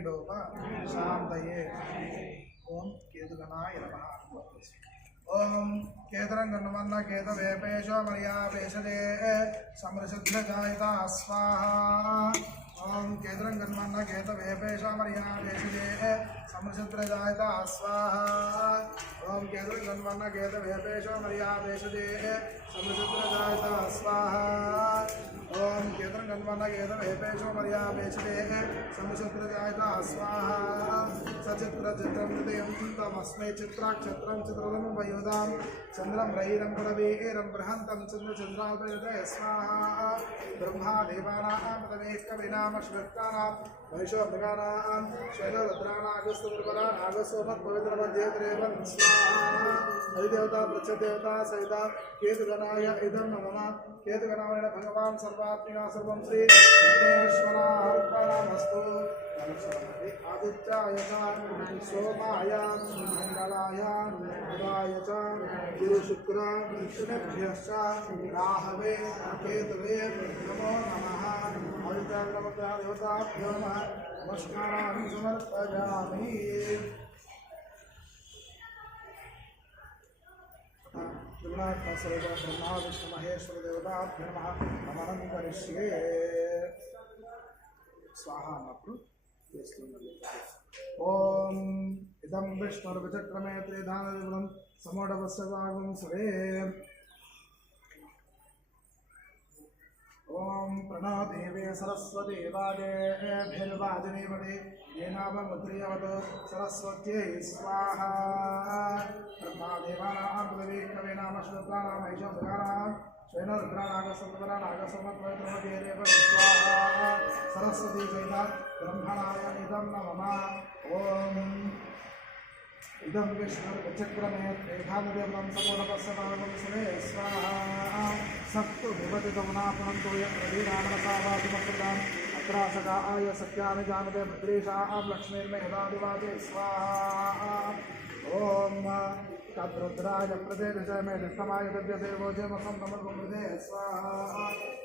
विलोम शांतये ओम केतुगणाय नमः। ओम केतरंगन्वन्न केतवेपेशो मर्यापेशदे समृषद्भजायता स्वाहा। ओम केतरंगन्वन्न केतवेपेशो मर्यापेशदे समृषद्भजायता स्वाहा। ओम केतरंगन्वन्न केतवेपेशो मर्यापेशदे समृषद्भजायता स्वाहा। ओम केतरंगन्वन्न केतवेपेशो मर्यापेशदे समृषद्भजायता स्वाहा। सचित्रचित्रं तमस्मै चित्राक्षत्रं चित्रदं वयुधां चन्द्रं रैरं पदवीरं बृहन्तं चन्द्रचन्द्राल्पयुते स्वाहा। ब्रह्मादेवानां पदमेकविनामश्वक्तानां वैशोभगानां श्वेतरुद्राणागस्तदुर्बलानागस्तोमत्पवित्रमध्येत्रेवं स्वाहा। अधिदेवता प्रत्यदेवता सहिता केतुगणाय इदं नमः। केतुगणाय भगवान् सर्वात्मिका सर्वं श्री विघ्नेश्वरार्पणमस्तु। आदित्याय सोमाय मंगलाय बुधाय च गुरुशुक्र शनिभ्यश्च राहवे केतवे नमो नमः। देवताभ्यो नमस्कारान् समर्पयामि। ब्रह्मा विष्णु महेश्वर देवताभ्यो नमः। नमनं करिष्ये। स्वाहा अన్నప్పుడు ओम इदं विष्णुर्विचक्रमे त्रिधानविवरं समोढवस्यवागं सवे। ओम प्रणो देवे सरस्वती वाजेभिर्वाजिनीवति येनावमुद्रियवतु सरस्वत्यै स्वाहा। ब्रह्मादेवानां पृथिवीकवीनामश्वत्राणां वैशोभगानां श्वेनरुद्राणागसत्वराणागसमत्वैत्रमध्येरेव स्वाहा। सरस्वती चैता ब्रह्मणाय इदं नमः। ओम इदं विष्णुर्विचक्रमे त्रिधानविवरं समोढवस्यवागं सवे स्वाहा। सत्तु विभजितमुनापुणन्तो यद्रवीरामनसावादिमकृताम् अत्रासगाय सत्यानि जानते भद्रेशां लक्ष्मीर्मेधादिवाचे स्वाहा। ओम तद्रुद्राय प्रदेशय मे दत्तमाय दद्यदेवोजमसं नमः मृदे स्वाहा।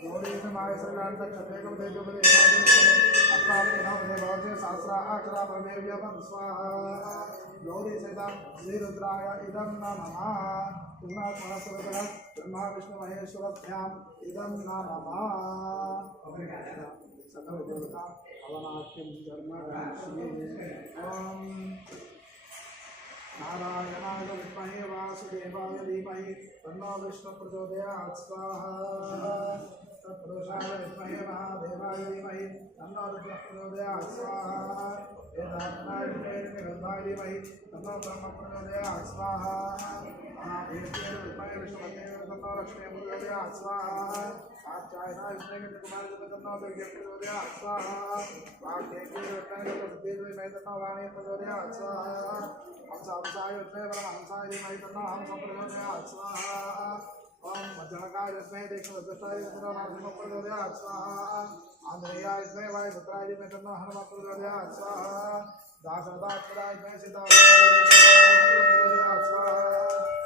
योरीतमाय श्रीलान्तक्षतेकं तेजोपदेशादि अत्रावदेनवदे भवते सहस्रा अक्षरा परमेर्यवं स्वाहा। गौरी सहिता श्रीरुद्राय इदं नमः। ब्रह्मा विष्णु महेश्वरभ्याम् इदं नमः। सकल देवता हवनाख्यं धर्म ओम नारायणाय विद्महे वासुदेवाय धीमहि तन्नो विष्णु प्रचोदयात् स्वाहा। तत्पुरुषाय विद्महे महादेवाय धीमहि तन्नो रुद्रः प्रचोदयात् स्वाहा। वेदात्माय धीमहि तन्नो ब्रह्म प्रचोदयात् स्वाहा। महादेव्यै विद्महे विष्णुपत्न्यै तन्नो लक्ष्मी प्रचोदयात् स्वाहा। कात्यायनाय विद्महे कुमारी तन्नो दुर्गे प्रचोदयात् स्वाहा। वाग्देव्यै विद्महे सिद्धिर्विद्महे तन्नो वाणी प्रचोदयात् स्वाहा। हंसाय विद्महे परमहंसाय धीमहि तन्नो हंसः प्रचोदयात् स्वाहा। ओम मज्जनकाय विद्महे देशवद्वष्टाय तन्नो नरसिंहः प्रचोदयात् स्वाहा। आंध्रेयाय विद्महे वायुपुत्राय धीमहि तन्नो हनुमः प्रचोदयात् स्वाहा। दासरथाक्षराय विद्महे सीताप्रचोदयात् स्वाहा।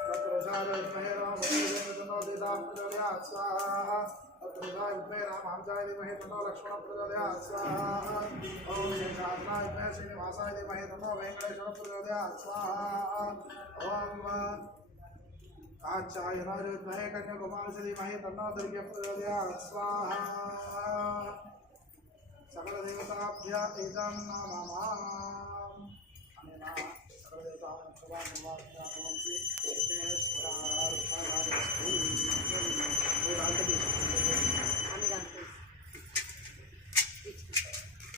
तत्पुरुषाय विद्महे रामभद्राय तन्नो सीता प्रचोदयात् स्वाहा। तत्पुरुषाय विद्महे रामहंसाय धीमहि तन्नो लक्ष्मणः प्रचोदयात् स्वाहा। ओम शेषाद्राय विद्महे श्रीनिवासाय धीमहि तन्नो वेंकटेश्वरः प्रचोदयात् स्वाहा। ओम कात्यायनाय विद्महे कन्याकुमारी धीमहि तन्नो दुर्गे प्रचोदयात् स्वाहा। सकल देवताभ्यः इदं नमः। सकल देवताभ्यः